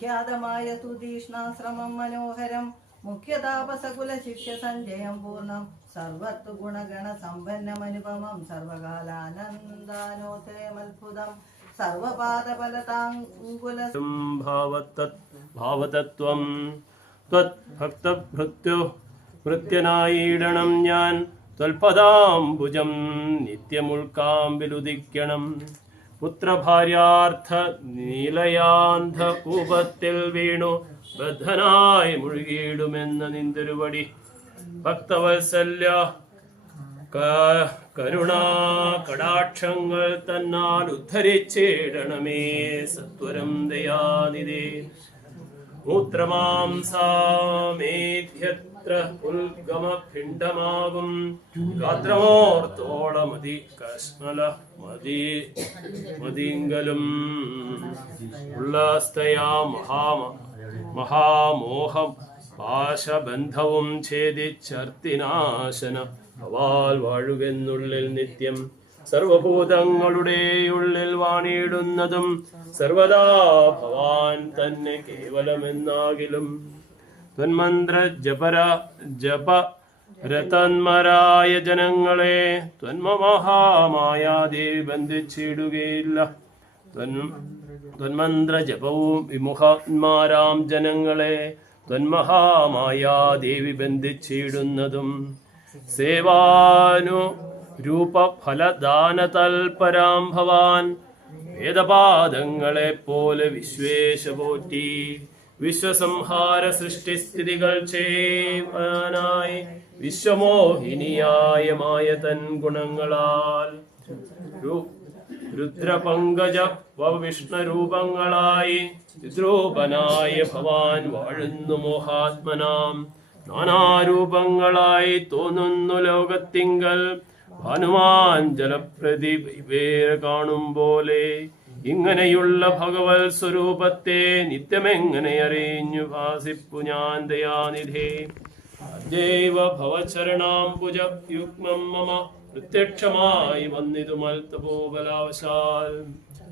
വിഖ്യാതമായ സുതീഷ്ണാശ്രമം മനോഹരം. മുഖ്യതാപസകുല ശിഷ്യ സഞ്ജയം പൂർണം. സർവത്തു ഗുണഗണ സമ്പന്നമനുപമം. ഭാവതത് ഭാവതത്വം. ത്വത്ഭക്തഭൃത്യോ ഭൃത്യനായിടണം ഞാൻ. ത്വൽപദാംബുജം നിത്യമുൾക്കാമ്പിലുദിക്കണം. പുത്രഭാര്യാർത്ഥ നീലയാന്ധ കൂപത്തിൽ വീണു. ബദ്ധനായി മുഴുകിയിടുമെന്ന നിന്തൊരുപടി. ഭക്തവത്സല്യ കരുണാ കടാക്ഷങ്ങൾ തന്നാൽ ഉദ്ധരിച്ചിടണമേ സത്വരം ദയാനിതേ മൂത്രമാംസാമേധ്യത്ര ഉൽഗമ ഭിണ്ഡമാകും ഗാത്രമോർത്തോളമതി കശ്മല മതി മതിങ്കലും ഉല്ലാസ്തയാ മഹാമ മഹാമോഹം. പാശബന്ധവും ഛേദിച്ചർത്തിനാശന അവാൽ വാഴുകെന്നുള്ളിൽ നിത്യം സർവഭൂതങ്ങളുടെ ഉള്ളിൽ വാണിയിടുന്നതും സർവദാ ഭവാൻ തന്നെ കേവലമെന്നാകിലും ത്വന്മന്ത്ര ജപര ജപ രതന്മരായ ജനങ്ങളെ ത്വന്മഹാമായാദേവി ബന്ധിച്ചിടുകയില്ല. ത്വന്മന്ത്ര ജപവും വിമുഖന്മാരാം ജനങ്ങളെ ത്വന്മഹാമായാദേവി ബന്ധിച്ചിടുന്നതും സേവാനു രൂപഫലദാനതൽപരാം ഭവാൻ. വേദപാദങ്ങളെ പോലെ വിശ്വേശ പോറ്റി വിശ്വസംഹാര സൃഷ്ടിസ്ഥിതികൾ ചെയ്യുവാനായി വിശ്വമോഹിനിയായ മായ തൻ ഗുണങ്ങളാൽ രുദ്രപങ്കജ വിഷ്ണുരൂപങ്ങളായി വിദ്രൂപനായ ഭവാൻ വാഴുന്നു മോഹാത്മനാം. നാനാരൂപങ്ങളായി തോന്നുന്നു ലോകത്തിങ്കൽ. ഹനുമാൻ ജലപ്രതിവേര കാണും പോലെ ഇങ്ങനെയുള്ള ഭഗവത് സ്വരൂപത്തെ നിത്യമെങ്ങനെ അറിഞ്ഞു ഭാസിപ്പു ഞാൻ ദയാനിധേ? അദ്യൈവ ഭവചരണാംബുജ യുഗ്മം മമ. പ്രത്യക്ഷമായി വന്നിതു മൽത്തപോബലാവശാൽ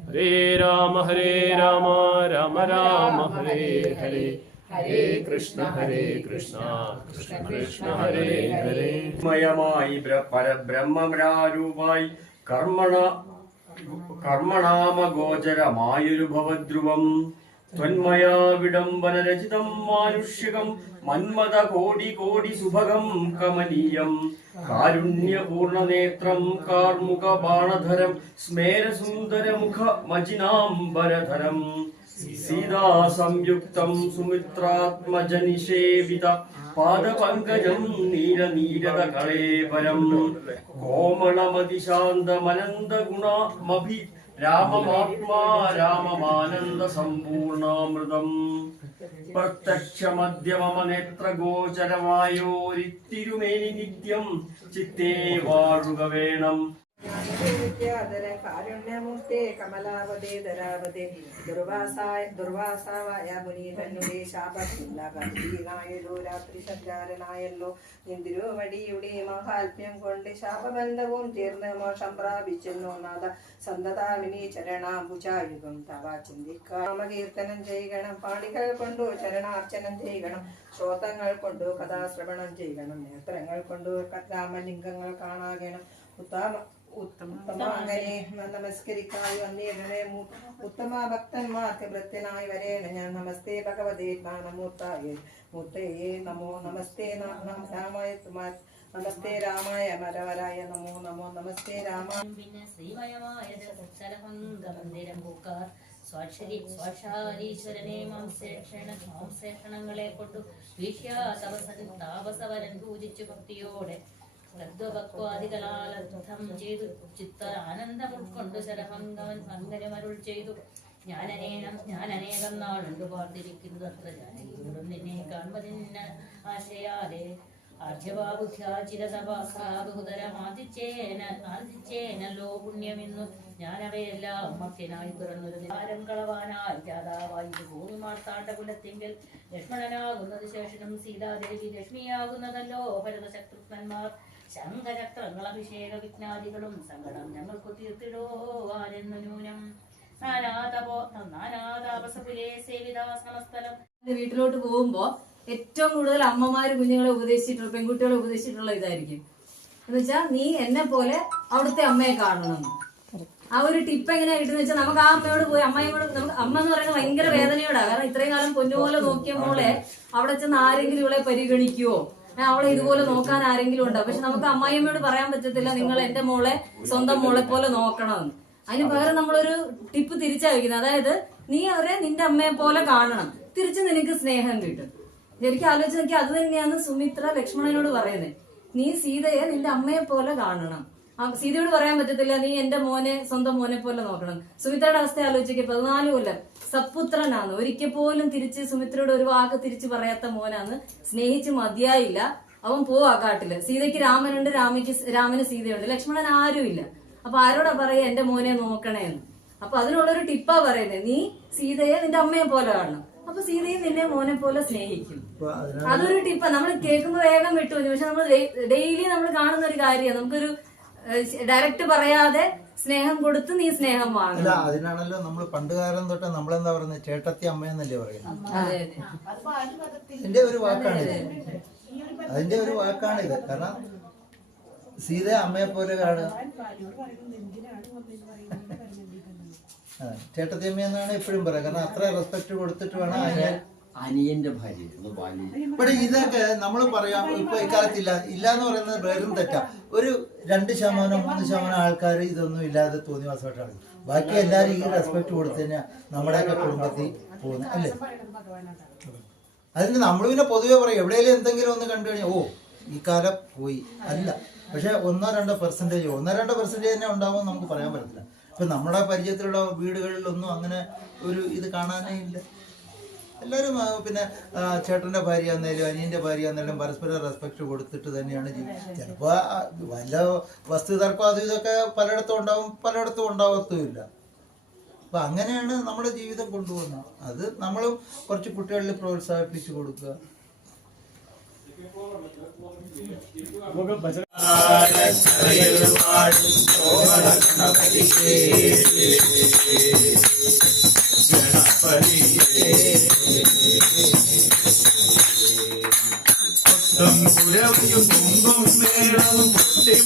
ഹരേ രാമ ഹരേ രാമ രാമ രാമ ഹരേ ഹരേ. ഹരേ കൃഷ്ണ ഹരേ കൃഷ്ണ. കൃഷ്ണ കൃഷ്ണ ഹരേ ഹരേ. മയമായി ബ്ര- പരബ്രഹ്മരാരൂപായി കർമ്മണ കർമ്മണാമഗോചരമായൊരു ഭവദ്രുവം ത്വന്മയാ വിഡംബനരചിതം മാനുഷ്യകം മന്മത കോടി കോടി സുഭഗം കമനീയം. കാരുണ്യപൂർണനേത്രം കാർമുക ബാണധരം സ്മേരസുന്ദരമുഖ മജിനാംബരധരം സീതാ സംയുക്തം സുമിത്രാത്മജനിഷേവിത. പാദപങ്കജം നീലനീരത കളേവരം കോമളമതിശാന്തമനന്ത ഗുണമഭി രാമമാത്മാ രാമമാനന്ദ സമ്പൂർണാമൃതം പ്രത്യക്ഷമദ്യ നേത്ര ഗോചരമായോരിത്തിരുമേനി നിത്യം ചിത്തേ വാഴുക വേണം. ധരാവതേ ദുർവാസായ രാത്രി കൊണ്ട് ശാപബന്ധവും ചരണാർച്ചനം ചെയ്യണം ശ്രോതങ്ങൾ കൊണ്ടു കഥാശ്രവണം ചെയ്യണം നേത്രങ്ങൾ കൊണ്ടു രാമലിംഗങ്ങൾ കാണാകണം ഉത്തമ ഉത്തമാകനെ നമസ്കരിക്കായി വന്നിടണേ മു- ഉത്തമ ഭക്തന്മാർക്ക് ഭൃത്യനായി വരേണ. ഞാൻ നമസ്തേ ഭഗവതേ ജ്ഞാനമൂർത്തായേ മൂർത്തയേ നമോ. നമസ്തേ രാമായ നമസ്തേ രാമായ മരവരായ നമോ. നമോ. നമസ്തേ രാമായ ശ്രീമയമായ സലഭംഗമന്ദിരം പൂക്കാർ സ്വാക്ഷരി സ്വാക്ഷാരീശ്വരനെ മാംസേക്ഷണ മാംസേഷണങ്ങളെ കൊണ്ടു വീക്ഷ്യ തപസൻ താപസവരൻ പൂജിച്ചു ഭക്തിയോടെ തത്വഭക്വാദികളാലർത്ഥം ചെയ്തു. ചിത്ത ആനന്ദം ഉൾക്കൊണ്ട് ശരഭംഗവൻ ഭംഗരമരുൾ ചെയ്തു. ഞാനനേകം ഞാൻ അനേകം നാളുണ്ട് പാർത്തിരിക്കുന്നത് അത്ര ജാനകിയോടും നിന്നെ കാൺമതിന്ന ആശയാതെ ആർജവാബുദ്ധ്യാചിരതപാസാബുദരമാദിച്ചേന ആദിച്ചേനല്ലോ പുണ്യമെന്നു ഞാനവയെല്ലാം മത്യനായി തുറന്നൊരു നിവാരം കളവാനായി ജാതാവായി ഭൂമി ലക്ഷ്മണനാകുന്നത് ശേഷനും സീതാദേവി ലക്ഷ്മിയാകുന്നതല്ലോ. ഭരതശത്രുഘ്നന്മാർ ശങ്കചക്രങ്ങൾ അഭിഷേക വിജ്ഞാദികളും സങ്കടം ഞങ്ങൾക്ക് തീർത്തിടോ ആരെന്നു നൂനം നാനാതപോ നാനാതാപസപുരേ സേവിതാ സമസ്തലം. എന്റെ വീട്ടിലോട്ട് പോകുമ്പോ ഏറ്റവും കൂടുതൽ അമ്മമാര് കുഞ്ഞുങ്ങളെ ഉപദേശിച്ചിട്ടുള്ള പെൺകുട്ടികളെ ഉപദേശിച്ചിട്ടുള്ള ഇതായിരിക്കും. എന്ന് വെച്ചാൽ നീ എന്നെ പോലെ അവിടുത്തെ അമ്മയെ കാണണം. ആ ഒരു ടിപ്പ് എങ്ങനെയാ കിട്ടുന്ന വെച്ചാൽ നമുക്ക് ആ അമ്മയോട് പോയി അമ്മയോട് നമുക്ക് അമ്മ എന്ന് പറയുന്നത് ഭയങ്കര വേദനയോടാ. കാരണം ഇത്രയും കാലം പൊന്നുപോലെ നോക്കിയ മോളെ അവിടെ ചെന്ന് ആരെങ്കിലും ഇവളെ പരിഗണിക്കുവോ? അവളെ ഇതുപോലെ നോക്കാൻ ആരെങ്കിലും ഉണ്ടോ? പക്ഷെ നമുക്ക് അമ്മായിയമ്മയോട് പറയാൻ പറ്റത്തില്ല നിങ്ങൾ എന്റെ മോളെ സ്വന്തം മോളെ പോലെ നോക്കണമെന്ന്. അതിന് പകരം നമ്മളൊരു ടിപ്പ് തിരിച്ചാ അതായത് നീ അവരെ നിന്റെ അമ്മയെ പോലെ കാണണം. തിരിച്ച് നിനക്ക് സ്നേഹം കിട്ടും. ശരിക്കും ആലോചിച്ച് നോക്കി അത് തന്നെയാണ് സുമിത്ര ലക്ഷ്മണനോട് പറയുന്നത്. നീ സീതയെ നിന്റെ അമ്മയെ പോലെ കാണണം. സീതയോട് പറയാൻ പറ്റത്തില്ല നീ എന്റെ മോനെ സ്വന്തം മോനെ പോലെ നോക്കണം. സുമിത്രയുടെ അവസ്ഥ ആലോചിക്കുക പതിനാല് കൊല്ലം സപുത്രനാണ് ഒരിക്കൽ പോലും തിരിച്ച് സുമിത്രയോട് ഒരു വാക്ക് തിരിച്ച് പറയാത്ത മോനാണ് സ്നേഹിച്ച് മതിയായില്ല. അവൻ പോവാ കാട്ടിൽ. സീതയ്ക്ക് രാമനുണ്ട് രാമയ്ക്ക് രാമന് സീതയുണ്ട്. ലക്ഷ്മണൻ ആരും ആരുമില്ല അപ്പൊ ആരോടാ പറയാ എന്റെ മോനെ നോക്കണേ എന്ന്? അപ്പൊ അതിനുള്ളൊരു ടിപ്പാ പറയുന്നത് നീ സീതയെ നിന്റെ അമ്മയെ പോലെ കാണണം. അപ്പൊ സീതയും നിന്നെ മോനെ പോലെ സ്നേഹിക്കും. അതൊരു ടിപ്പാ. നമ്മൾ കേൾക്കുമ്പോൾ വേഗം വിട്ടു പക്ഷെ നമ്മൾ ഡെയിലി നമ്മൾ കാണുന്ന ഒരു കാര്യമാണ് നമുക്കൊരു ഡയറക്റ്റ് പറയാതെ സ്നേഹം കൊടുത്ത് നീ സ്നേഹം അല്ല വാങ്ങണം അതിനാണല്ലോ നമ്മൾ പണ്ട് കാലം തൊട്ട് നമ്മളെന്താ പറയുന്നത് ചേട്ടത്തി അമ്മയെന്നല്ലേ പറയുന്നത് അതെ അതെ. അതിന്റെ ഒരു വാക്കാണിത്. അതിന്റെ ഒരു വാക്കാണിത്. കാരണം സീത അമ്മയെ പോലെ ആണ് ചേട്ടത്തി അമ്മയെന്നാണ് എപ്പോഴും പറയുക. കാരണം അത്ര റെസ്പെക്ട് കൊടുത്തിട്ട് വേണം അതിനെ അനിയന്റെ ഭാര്യ ബാലി. ഇവിടെ ഇതൊക്കെ നമ്മൾ പറയാം ഇപ്പൊ ഇക്കാലത്ത് ഇല്ല ഇല്ല എന്ന് പറയുന്നത് വേറും തെറ്റാ. ഒരു രണ്ട് ശതമാനം മൂന്ന് ശതമാനം ആൾക്കാർ ഇതൊന്നും ഇല്ലാതെ തോന്നി മാസമായിട്ടാണ് ബാക്കി എല്ലാരും ഈ റെസ്പെക്ട് കൊടുത്തു കഴിഞ്ഞാൽ നമ്മുടെയൊക്കെ കുടുംബത്തിൽ പോകുന്നത് അല്ലേ? അതിന് നമ്മൾ പിന്നെ പൊതുവെ പറയും എവിടെയെങ്കിലും എന്തെങ്കിലും ഒന്ന് കണ്ടു കഴിഞ്ഞാൽ ഓ ഈ കാലം പോയി. അല്ല പക്ഷെ ഒന്നോ രണ്ടോ പെർസെന്റേജ് ഒന്നോ രണ്ടോ പെർസെന്റേജ് തന്നെ ഉണ്ടാവും നമുക്ക് പറയാൻ പറ്റത്തില്ല. ഇപ്പൊ നമ്മുടെ പരിചയത്തിലുള്ള വീടുകളിലൊന്നും അങ്ങനെ ഒരു ഇത് കാണാനേ ഇല്ല. എല്ലാവരും പിന്നെ ചേട്ടന്റെ ഭാര്യ എന്നാലും അനിയന്റെ ഭാര്യ എന്നാലും പരസ്പരം റെസ്പെക്റ്റ് കൊടുത്തിട്ട് തന്നെയാണ് ജീവിക്കുന്നത് ചിലപ്പോൾ വല്ല വസ്തു തർക്കം അതും ഇതൊക്കെ പലയിടത്തും ഉണ്ടാവും പലയിടത്തും ഉണ്ടാകത്തുമില്ല അപ്പം അങ്ങനെയാണ് നമ്മുടെ ജീവിതം കൊണ്ടുപോകുന്നത്. അത് നമ്മളും കുറച്ച് കുട്ടികളിൽ പ്രോത്സാഹിപ്പിച്ചു കൊടുക്കുക. കുരവയും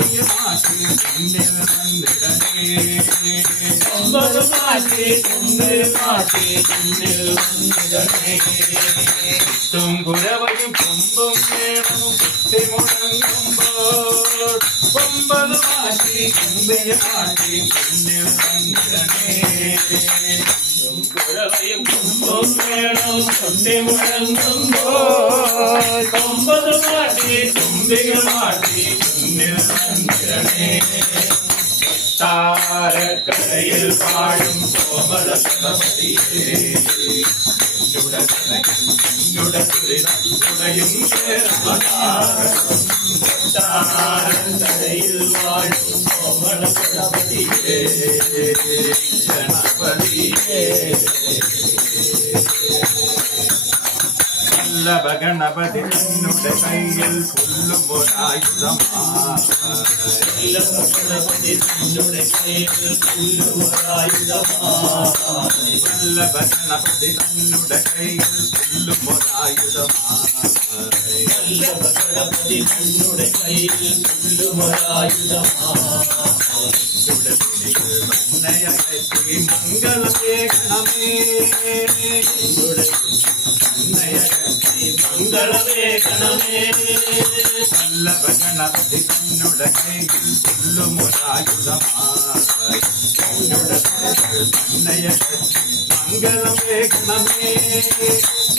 മേളവും മുഴങ്ങുമ്പോൾ ഒമ്പത് മാറ്റി കുമ്പിയ മാറ്റി കുഞ്ഞിൽ വന്നിടണേ കുരവയും കൊമ്പും മേളവും കൊണ്ടി മുഴങ്ങുമ്പോൾ ഒമ്പത് മാറ്റി കുമ്പിയ മാറ്റി கலையில் பாடும் கோமல சரமதியுடையும் கலையில் வாழும் கோமல சரமதியே கணபதியே വല്ലഭ ഗണപതി നിന്നുടെ കയ്യിൽ വല്ലഭ ഗണപതി തന്നുടെ കയ്യിൽ മംഗളമേ ഗണമേ മംഗളമേ ഗണമേ വല്ലഭ ഗണപതി തന്നുട കൈകൾ പുല്ലുമുരായുധമായി മംഗളമേ ഗണമേ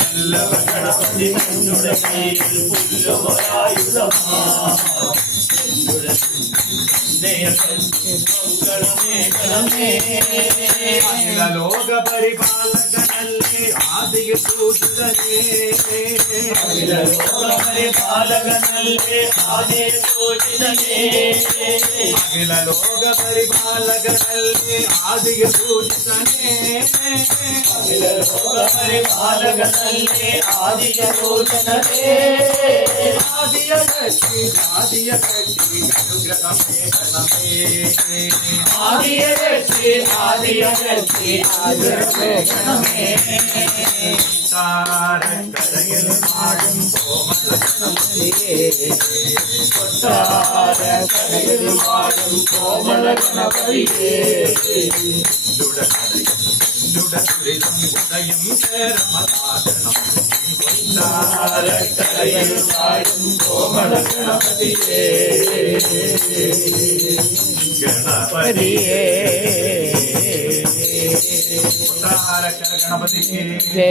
വല്ലഭ ഗണപതി లోక పరిపాలకనల్లే ಆದಿಯ ಸೂಚನೆ ಅಖಿಲ ಪರಿಪಾಲಕನಲ್ಲೇ ಆದಿಯ ಸೂಚನೆ ಅಖಿಲ ಲೋಕ ಪರಿಪಾಲಕನಲ್ಲೇ ಆದಿಯ ಸೂಚನೆ ಅಖಿಲ ಲೋಕ ಪರಿಪಾಲಕನಲ್ಲೇ ಆದಿಯ ಸೂಚನೆ ಆದಿ கட்டி ஆதிய வெற்றி அனுகிரகமே கணமே ஆதிய வெற்றி ஆதிய வெற்றி அனுகிரகமே நாரக்கரையில் வாழும் கோமள கணபதியே கணபதியே கணபதியே